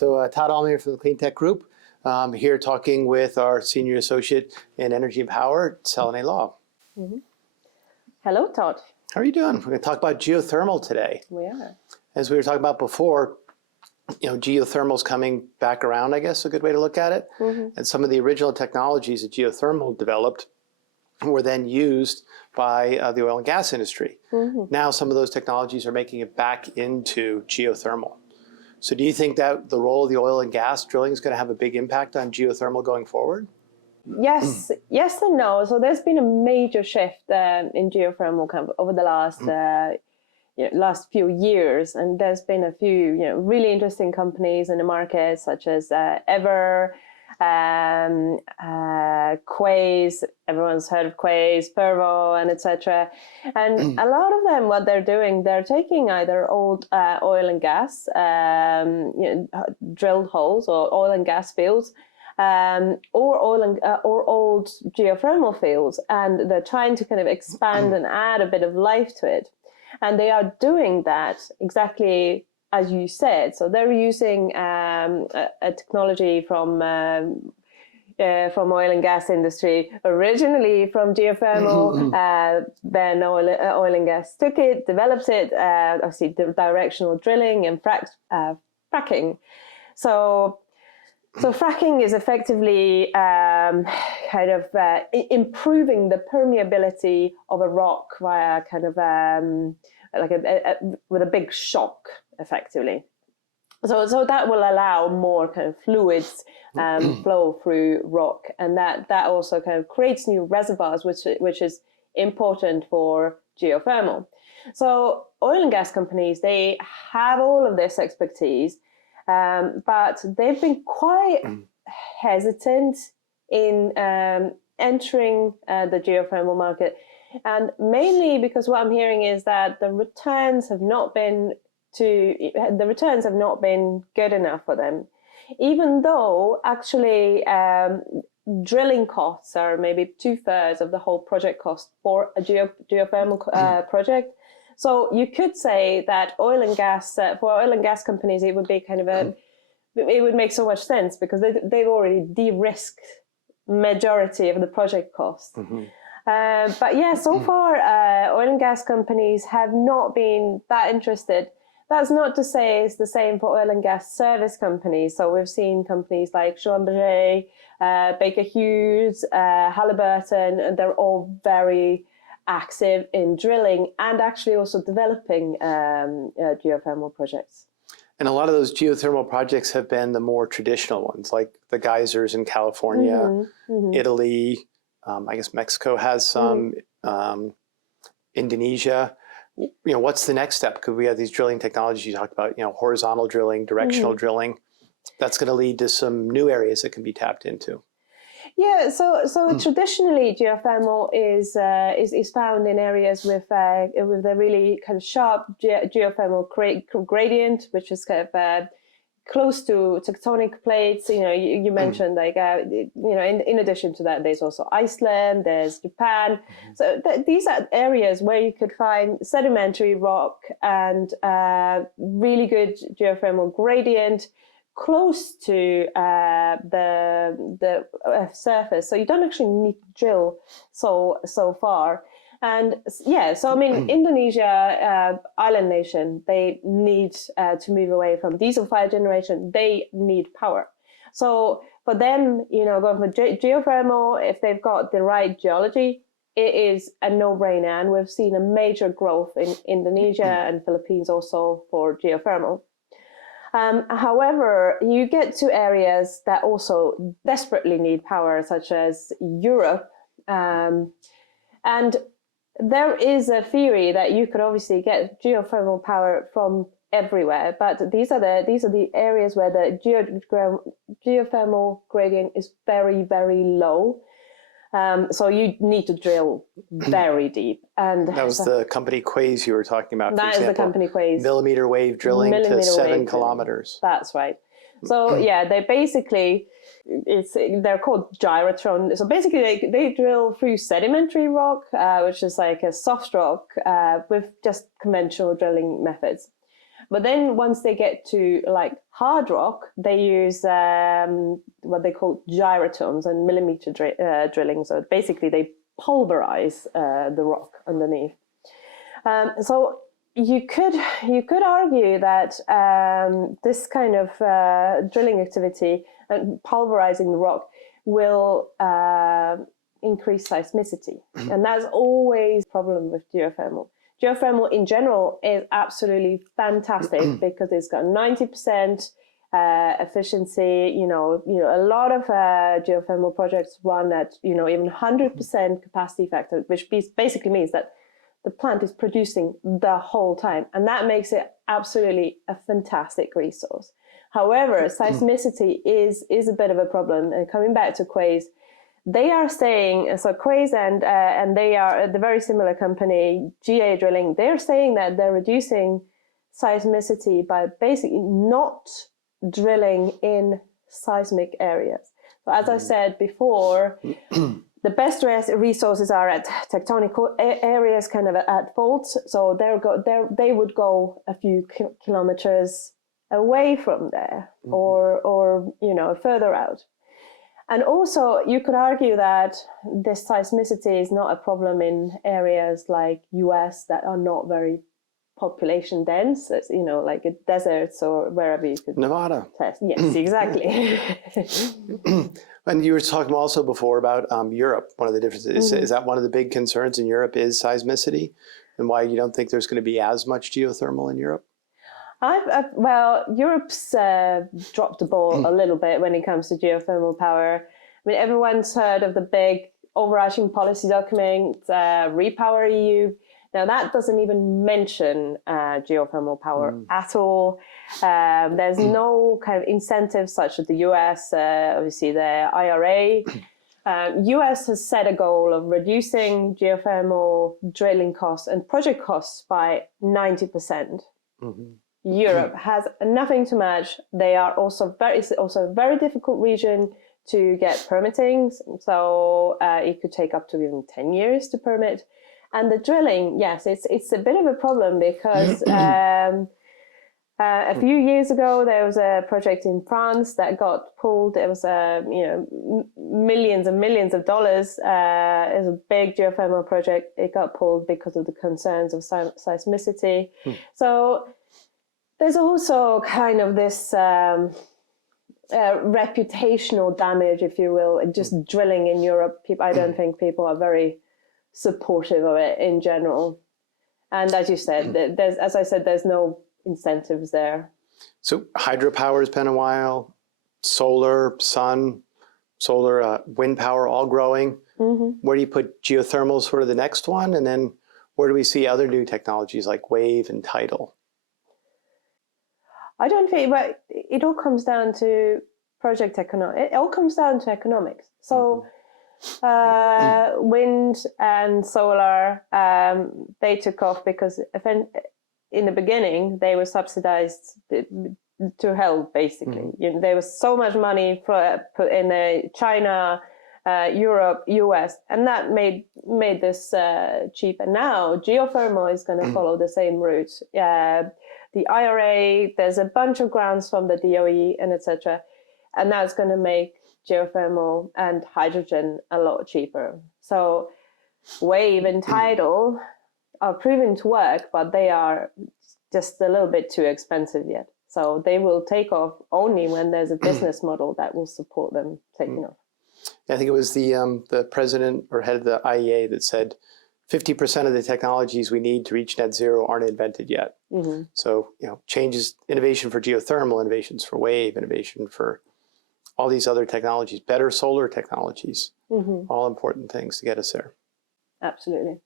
So Todd Allmendinger from the Cleantech Group, here talking with our Senior Associate in Energy and Power, Selene Law. Mm-hmm. Hello, Todd. How are you doing? We're going to talk about geothermal today. We are. As we were talking about before, geothermal's coming back around, I guess, a good way to look at it. Mm-hmm. And some of the original technologies that geothermal developed were then used by the oil and gas industry. Mm-hmm. Now some of those technologies are making it back into geothermal. So do you think that the role of the oil and gas drilling is going to have a big impact on geothermal going forward? Yes, yes and no. So there's been a major shift in geothermal over the last few years, and there's been a few really interesting companies in the market, such as Ever, Quaise. Everyone's heard of Quaise, Pervo, and etc. And a lot of them, what they're doing, they're taking either old oil and gas drilled holes or oil and gas fields, or old geothermal fields, and they're trying to kind of expand and add a bit of life to it. And they are doing that exactly as you said. So they're using a technology from oil and gas industry, originally from geothermal. Then oil and gas took it, developed it, obviously directional drilling and fracking. So fracking is effectively improving the permeability of a rock via kind of with a big shock, effectively. So that will allow more kind of fluids flow through rock, and that also kind of creates new reservoirs, which is important for geothermal. So oil and gas companies, they have all of this expertise. But they've been quite hesitant in entering the geothermal market, and mainly because what I'm hearing is that the returns have not been good enough for them, even though actually drilling costs are maybe 2/3 of the whole project cost for a geothermal project. So you could say that for oil and gas companies, it would be kind of it would make so much sense because they've already de-risked majority of the project cost. Mm-hmm. But yeah, so far, oil and gas companies have not been that interested. That's not to say it's the same for oil and gas service companies. So we've seen companies like Schlumberger, Baker Hughes, Halliburton, and they're all very active in drilling and actually also developing geothermal projects. And a lot of those geothermal projects have been the more traditional ones, like the geysers in California, Italy, I guess Mexico has some, Indonesia. What's the next step? Because we have these drilling technologies you talked about, horizontal drilling, directional drilling. That's going to lead to some new areas that can be tapped into. Yeah, so traditionally geothermal is found in areas with a really kind of sharp geothermal gradient, which is kind of close to tectonic plates. You mentioned in addition to that, there's also Iceland, there's Japan. So these are areas where you could find sedimentary rock and really good geothermal gradient close to the surface, so you don't actually need to drill so far. And yeah, so I mean, Indonesia, island nation, they need to move away from diesel fire generation. They need power. So for them, going for geothermal, if they've got the right geology, it is a no-brainer. And we've seen a major growth in Indonesia and Philippines also for geothermal. However, you get to areas that also desperately need power, such as Europe. And there is a theory that you could obviously get geothermal power from everywhere, but these are the areas where the geothermal gradient is very, very low. So you need to drill very deep. And that was the company Quaise you were talking about, for example. That is the company Quaise. Millimeter wave drilling to 7 kilometers. That's right. So yeah, they basically, they're called gyrotron. So basically they drill through sedimentary rock, which is like a soft rock, with just conventional drilling methods. But then once they get to like hard rock, they use what they call gyrotomes and millimeter drilling. So basically they pulverize the rock underneath. So you could argue that this kind of drilling activity and pulverizing the rock will increase seismicity, and that's always a problem with geothermal. Geothermal in general is absolutely fantastic because it's got 90% efficiency. You know, a lot of geothermal projects run at even 100% capacity factor, which basically means that the plant is producing the whole time, and that makes it absolutely a fantastic resource. However, seismicity is a bit of a problem. And coming back to Quaise, they are saying, so Quaise and they are the very similar company, GA Drilling, they're saying that they're reducing seismicity by basically not drilling in seismic areas. So as I said before, the best resources are at tectonic areas, kind of at faults. So they would go a few kilometers away from there, or further out. And also, you could argue that this seismicity is not a problem in areas like US that are not very population dense, like deserts or wherever you could Nevada. test. Yes, exactly. And you were talking also before about Europe. One of the differences is that one of the big concerns in Europe is seismicity, and why you don't think there's going to be as much geothermal in Europe? Well, Europe's dropped the ball a little bit when it comes to geothermal power. I mean, everyone's heard of the big overarching policy document, Repower EU. Now, that doesn't even mention geothermal power at all. There's no kind of incentives such as the US, obviously the IRA. US has set a goal of reducing geothermal drilling costs and project costs by 90%. Europe has nothing to match. They are also it's also a very difficult region to get permitting. So it could take up to even 10 years to permit. And the drilling, yes, it's a bit of a problem because a few years ago there was a project in France that got pulled. It was millions and millions of dollars. It was a big geothermal project. It got pulled because of the concerns of seismicity. So there's also kind of this reputational damage, if you will, just drilling in Europe. I don't think people are very supportive of it in general. And as you said, there's no incentives there. So hydropower has been a while, solar, wind power, all growing. Where do you put geothermal sort of the next one? And then where do we see other new technologies like wave and tidal? I don't think, but it all comes down to project economics. It all comes down to economics. So wind and solar, they took off because in the beginning they were subsidized to hell, basically. There was so much money put in China, Europe, US, and that made this cheap. And now geothermal is going to follow the same route. The IRA, there's a bunch of grants from the DOE and etc. And that's going to make geothermal and hydrogen a lot cheaper. So wave and tidal are proven to work, but they are just a little bit too expensive yet. So they will take off only when there's a business model that will support them taking off. I think it was the president or head of the IEA that said 50% of the technologies we need to reach net zero aren't invented yet. So, changes, innovation for geothermal, innovations for wave, innovation for all these other technologies, better solar technologies, all important things to get us there. Absolutely.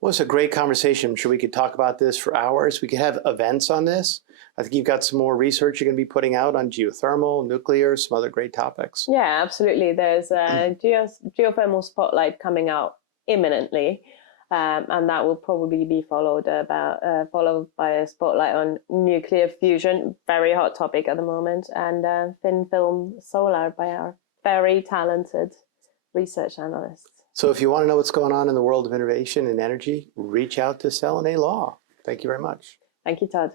Well, it's a great conversation. I'm sure we could talk about this for hours. We could have events on this. I think you've got some more research you're going to be putting out on geothermal, nuclear, some other great topics. Yeah, absolutely. There's a geothermal spotlight coming out imminently. And that will probably be followed by a spotlight on nuclear fusion, very hot topic at the moment, and thin film solar by our very talented research analysts. So if you want to know what's going on in the world of innovation and energy, reach out to Selene Law. Thank you very much. Thank you, Todd.